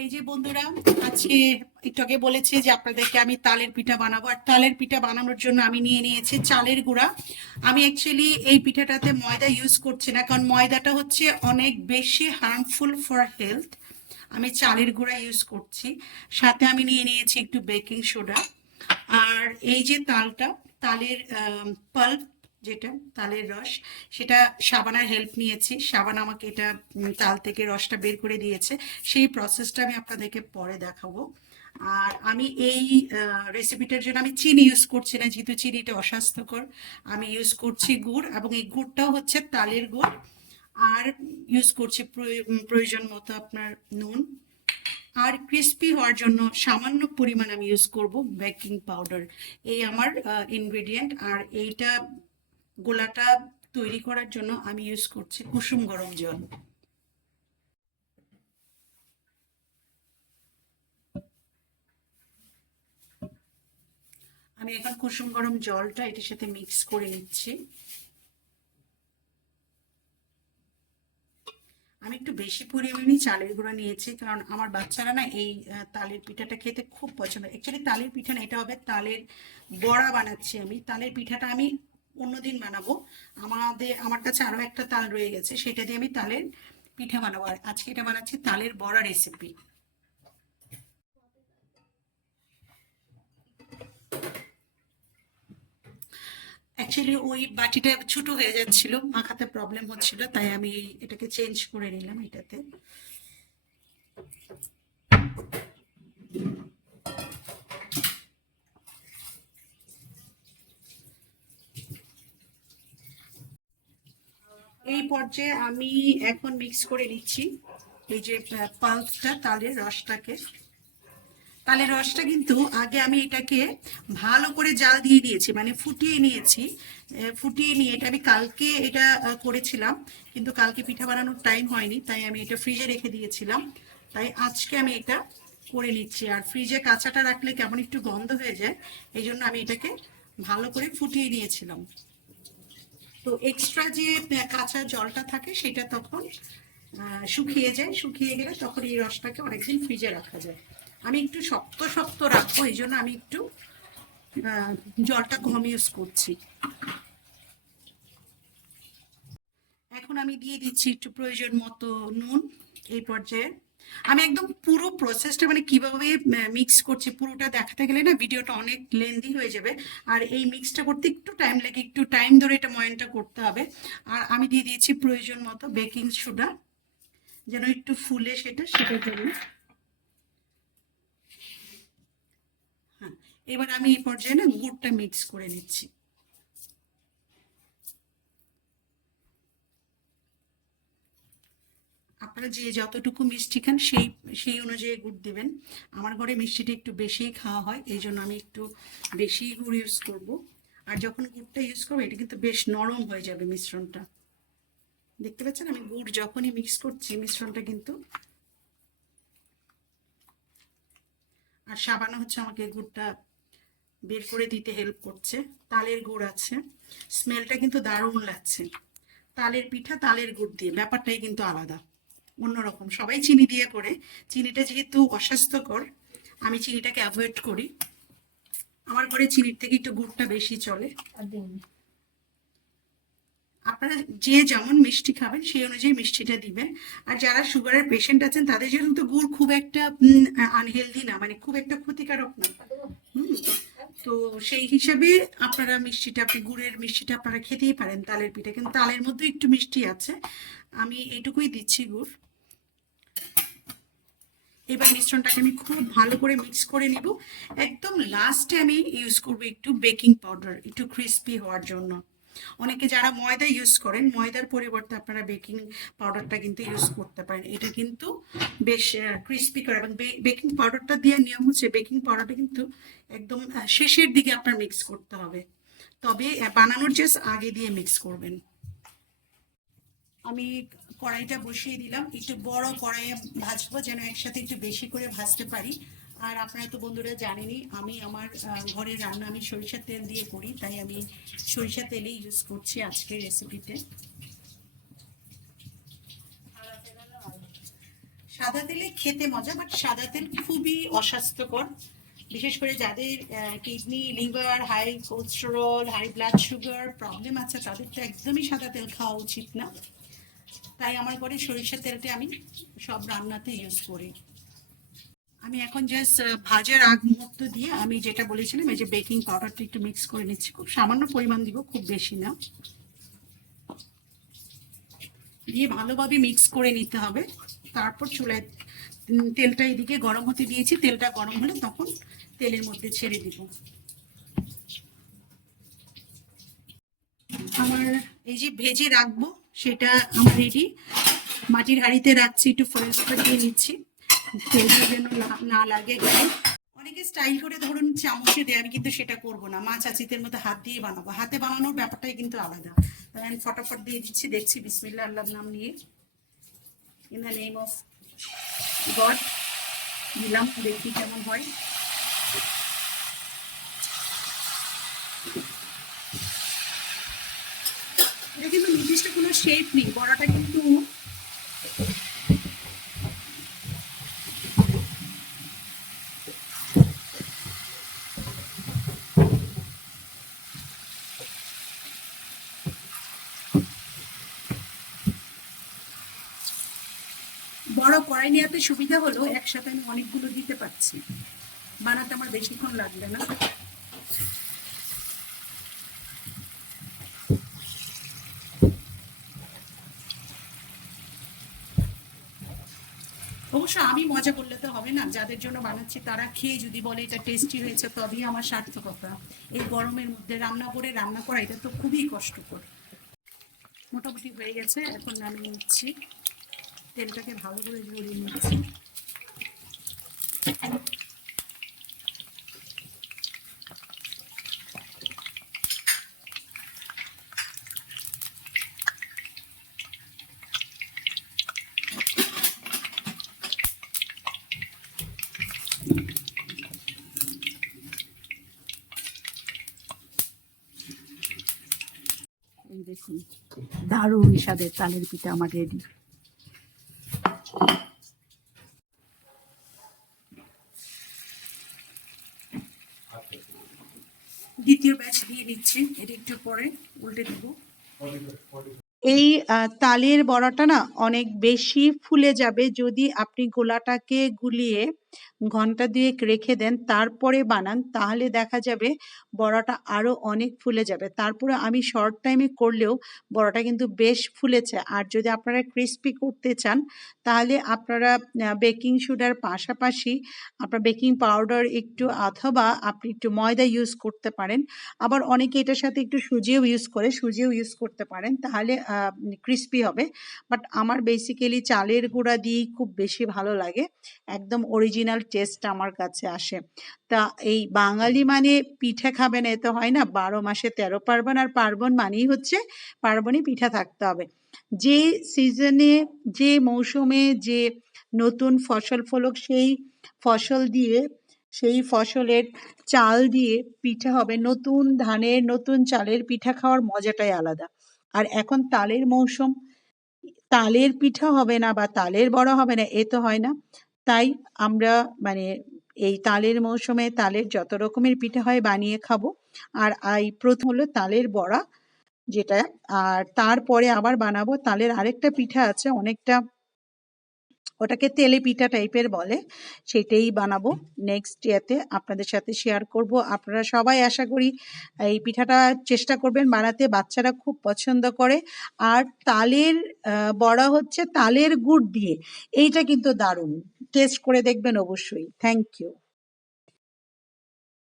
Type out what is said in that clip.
এই যে বন্ধুরা, আজকে একটু আগে বলেছি যে আপনাদেরকে আমি তালের পিঠা বানাবো। আর তালের পিঠা বানানোর জন্য আমি নিয়ে নিয়েছি চালের গুঁড়া। আমি অ্যাকচুয়ালি এই পিঠাটাতে ময়দা ইউজ করছি না, কারণ ময়দাটা হচ্ছে অনেক বেশি হার্মফুল ফর হেলথ আমি চালের গুঁড়া ইউজ করছি। সাথে আমি নিয়ে নিয়েছি একটু বেকিং সোডা আর এই যে তালটা, তালের পাল্প যেটা, তালের রস। সেটা সাবানার হেল্প নিয়েছি। সাবান আমাকে এটা তাল থেকে রসটা বের করে দিয়েছে। সেই প্রসেসটা আমি আপনাদেরকে পরে দেখাবো। আর আমি এই রেসিপিটার জন্য আমি চিনি ইউজ করছি না, যেহেতু চিনিটা অস্বাস্থ্যকর। আমি ইউজ করছি গুড় এবং এই গুড়টাও হচ্ছে তালের গুড়। আর ইউজ করছি প্রয়- প্রয়োজন মতো আপনার নুন। আর ক্রিস্পি হওয়ার জন্য সামান্য পরিমাণ আমি ইউজ করব বেকিং পাউডার এই আমার ইনগ্রেডিয়েন্ট আর এইটা গোলাটা তৈরি করার জন্য আমি ইউজ করছি কুসুম গরম জল। আমি এখন কুসুম গরম জলটা এটার সাথে মিক্স করে নিচ্ছি। আমি একটু বেশি পরিমাণে চালের গুঁড়া নিয়েছি, কারণ আমার বাচ্চারা না এই তালের পিঠাটা খেতে খুব পছন্দ। অ্যাকচুয়ালি তালের পিঠা না, এটা হবে তালের বড়া বানাচ্ছি আমি। তালের পিঠাটা আমি অন্যদিন বানাবো। আমাদের, আমার কাছে আরও একটা তাল রয়ে গেছে, সেটা দিয়ে আমি তালের পিঠে বানাবো। আর আজকে এটা বানাচ্ছি তালের বড়া রেসিপি অ্যাকচুয়ালি ওই বাটিটা ছোট হয়ে যাচ্ছিল, মাখাতে প্রবলেম হচ্ছিল, তাই আমি এটাকে চেঞ্জ করে নিলাম এটাতে। এই পর্যায়ে আমি এখন মিক্স করে নিচ্ছি এই যে পাল্পটা তালের রসটাকে। তালের রসটা কিন্তু আগে আমি এটাকে ভালো করে জাল দিয়ে দিয়েছি মানে ফুটিয়ে নিয়েছি। ফুটিয়ে নিয়ে এটা আমি কালকে এটা করেছিলাম, কিন্তু কালকে পিঠা বানানোর টাইম হয়নি, তাই আমি এটা ফ্রিজে রেখে দিয়েছিলাম। তাই আজকে আমি এটা করে নিচ্ছি। আর ফ্রিজে কাঁচাটা রাখলে কেমন একটু গন্ধ হয়ে যায়, এই জন্য আমি এটাকে ভালো করে ফুটিয়ে নিয়েছিলাম। তো এক্সট্রা যে কাঁচা জলটা থাকে সেটা তখন শুকিয়ে যায়। শুকিয়ে গেলে তখন এই রসটাকে অনেকদিন ফ্রিজে রাখা যায়। আমি একটু শক্ত শক্ত রাখব, এই জন্য আমি একটু জলটা কম ইউজ করছি। এখন আমি দিয়ে দিচ্ছি একটু প্রয়োজন মতো নুন এই পর্যায়ে। আমি একদম পুরো প্রসেসটা মানে কীভাবে মিক্স করছি, পুরোটা দেখাতে গেলে না ভিডিওটা অনেক লেন্দি হয়ে যাবে। আর এই মিক্সটা করতে একটু টাইম লাগে, একটু টাইম ধরে এটা ময়নটা করতে হবে। আর আমি দিয়ে দিয়েছি প্রয়োজন মতো বেকিং সোডা যেন একটু ফুলে সেটা, সেটার জন্য। হ্যাঁ এবার আমি এই পর্যায়ে না গুড়টা মিক্স করে নিচ্ছি। আপনারা যে যতটুকু মিষ্টি খান, সেই সেই অনুযায়ী গুড় দেবেন। আমার ঘরে মিষ্টিটা একটু বেশিই খাওয়া হয়, এই জন্য আমি একটু বেশি গুড় ইউজ করব। আর যখন গুড়টা ইউজ করব, এটা কিন্তু বেশ নরম হয়ে যাবে মিশ্রণটা। দেখতে পাচ্ছেন? আমি গুড় যখনই মিক্স করছি, মিশ্রণটা কিন্তু আর সাবানা হচ্ছে আমাকে গুড়টা বের করে দিতে হেল্প করছে। তালের গুড় আছে। স্মেলটা কিন্তু দারুণ লাগছে। তালের পিঠা তালের গুড় দিয়ে, ব্যাপারটাই কিন্তু আলাদা। অন্যরকম। সবাই চিনি দিয়ে করে। চিনিটা যেহেতু অস্বাস্থ্যকর আমি চিনিটাকে অ্যাভয়েড করি। আমার ঘরে চিনির থেকে একটু গুড়টা বেশি চলে। আপনারা যে যেমন মিষ্টি খাবেন সেই অনুযায়ী মিষ্টিটা দিবেন। আর যারা সুগারের পেশেন্ট আছেন তাদের জন্য তো গুড় খুব একটা আনহেলদি না মানে খুব একটা ক্ষতিকারক না। হুম। তো সেই হিসাবে আপনারা মিষ্টিটা আপনি গুড়ের মিষ্টিটা আপনারা খেতেই পারেন তালের পিঠা। কিন্তু তালের মধ্যে একটু মিষ্টি আছে। আমি এটুকুই দিচ্ছি গুড়। এবার মিশ্রণটাকে আমি খুব ভালো করে মিক্স করে নিব। একদম লাস্টে আমি ইউজ করব একটু বেকিং পাউডার একটু ক্রিস্পি হওয়ার জন্য। অনেকে যারা ময়দা ইউজ করেন, ময়দার পরিবর্তে আপনারা বেকিং পাউডারটা কিন্তু ইউজ করতে পারেন। এটা কিন্তু বেশ ক্রিস্পি করে এবং বেকিং পাউডারটা দিয়ে নিয়ম হচ্ছে বেকিং পাউডারটা কিন্তু একদম শেষের দিকে আপনার মিক্স করতে হবে। তবে বানানোর জাস্ট আগে দিয়ে মিক্স করবেন। আমি কড়াইটা বসিয়ে দিলাম। একটু বড় কড়াইয়ে ভাজবো, যেন একসাথে একটু বেশি করে ভাজতে পারি। আর আপনারা তো বন্ধুরা জানেনই, আমি আমার ঘরের রান্না আমি সরিষার তেল দিয়ে করি, তাই আমি সরিষা তেলই ইউজ করছি আজকের রেসিপিতে সাদা তেলে খেতে মজা বাট সাদা তেল খুবই অস্বাস্থ্যকর। বিশেষ করে যাদের kidney liver high cholesterol high blood sugar problem আছে, তাদের তো একদমই সাদা তেল খাওয়া উচিত না। তাই আমার ঘরে সরিষার তেলটা আমি সব রান্নাতে ইউজ করি। আমি এখন জাস্ট ভাজার আগ মুহূর্ত দিয়ে আমি যেটা বলেছিলাম, এই যে বেকিং পাউডারটা একটু মিক্স করে নিচ্ছি। খুব সামান্য পরিমাণ দিব, খুব বেশি না। দিয়ে ভালোভাবে মিক্স করে নিতে হবে। তারপর চুলায় তেলটা এদিকে গরম হতে দিয়েছি। তেলটা গরম হলে তখন তেলের মধ্যে ছেড়ে দিব আমার এই যে ভেজে রাখব, সেটা আমার রেডি মাটির হাঁড়িতে রাখছি, একটু পেপার দিয়ে নিচ্ছি। যেন না- লাগে গায়ে অনেকে স্টাইল করে ধরুন চামচে দেয়, আমি কিন্তু সেটা করব না। মাছ আচিতের মতো হাত দিয়ে বানাবো। হাতে বানানোর ব্যাপারটাই কিন্তু আলাদা। তাই আমি ফটাফট দিয়ে দিচ্ছি, দেখছি বিসমিল্লা আল্লাহর নাম নিয়ে। In the name of God দিলাম দেখি কেমন হয়। এটা কিন্তু নির্দিষ্ট কোনো শেপ নেই, বড়াটা কিন্তু বড় কড়াই নেওয়াতে সুবিধা হলো একসাথে আমি অনেকগুলো দিতে পারছি। বানাতে আমার বেশিক্ষণ লাগবে না। অবশ্য আমি মজা করলে তো হবে না। যাদের জন্য বানাচ্ছি তারা খেয়ে যদি বলে এটা টেস্টি হয়েছে, তবেই আমার সার্থকতা। এই গরমের মধ্যে রান্না করে, রান্না করা, এটা তো খুবই কষ্টকর। মোটামুটি হয়ে গেছে, এখন আমি নিচ্ছি। তেলটাকে ভালো করে জড়িয়ে নিচ্ছি এই দেখুন দারুণ স্বাদের তালের পিঠা আমার রেডি দ্বিতীয় ব্যাচ দিয়ে নিচ্ছি। এটা একটু পরে উল্টে দিব। এই আহ, তালের বড়াটা না অনেক বেশি ফুলে যাবে যদি আপনি গোলাটাকে গুলিয়ে ঘণ্টা দুয়েক রেখে দেন, তারপরে বানান, তাহলে দেখা যাবে বড়াটা আরও অনেক ফুলে যাবে। তারপরে আমি শর্ট টাইমে করলেও বড়াটা কিন্তু বেশ ফুলেছে। আর যদি আপনারা ক্রিস্পি করতে চান, তাহলে আপনারা বেকিং সোডার পাশাপাশি আপনার বেকিং পাউডার একটু অথবা আপনি একটু ময়দা ইউজ করতে পারেন। আবার অনেকে এটার সাথে একটু সুজিও ইউজ করে, সুজিও ইউজ করতে পারেন, তাহলে ক্রিস্পি হবে। বাট আমার বেসিক্যালি চালের গুঁড়া দিয়েই খুব বেশি ভালো লাগে। একদম অরিজিনাল টেস্ট আমার কাছে আসে। তা এই বাঙালি মানে পিঠে খাবেন এ তো হয় না, বারো মাসে তেরো পার্বণ আর পার্বণ মানেই হচ্ছে পার্বণে পিঠা থাকতে হবে। যে সিজনে যে মৌসুমে, যে নতুন ফসল ফলক, সেই ফসল দিয়ে, সেই ফসলের চাল দিয়ে পিঠা হবে। নতুন ধানের, নতুন চালের পিঠা খাওয়ার মজাটাই আলাদা। আর এখন তালের মৌসুম, তালের পিঠা হবে না বা তালের বড়া হবে না, এ তো হয় না। তাই আমরা মানে এই তালের মৌসুমে তালের যত রকমের পিঠা হয় বানিয়ে খাব। আর এই প্রথম হলো তালের বড়া যেটা, আর তারপরে আবার বানাবো তালের আরেকটা পিঠা আছে অনেকটা ওটাকে তেলে পিঠা টাইপের বলে, সেটাই বানাবো। নেক্সট ইয়াতে আপনাদের সাথে শেয়ার করব। আপনারা সবাই আশা করি এই পিঠাটা চেষ্টা করবেন বানাতে, বাচ্চারা খুব পছন্দ করে। আর তালের বড়া হচ্ছে তালের গুড় দিয়ে। এইটা কিন্তু দারুণ। টেস্ট করে দেখবেন অবশ্যই। Thank you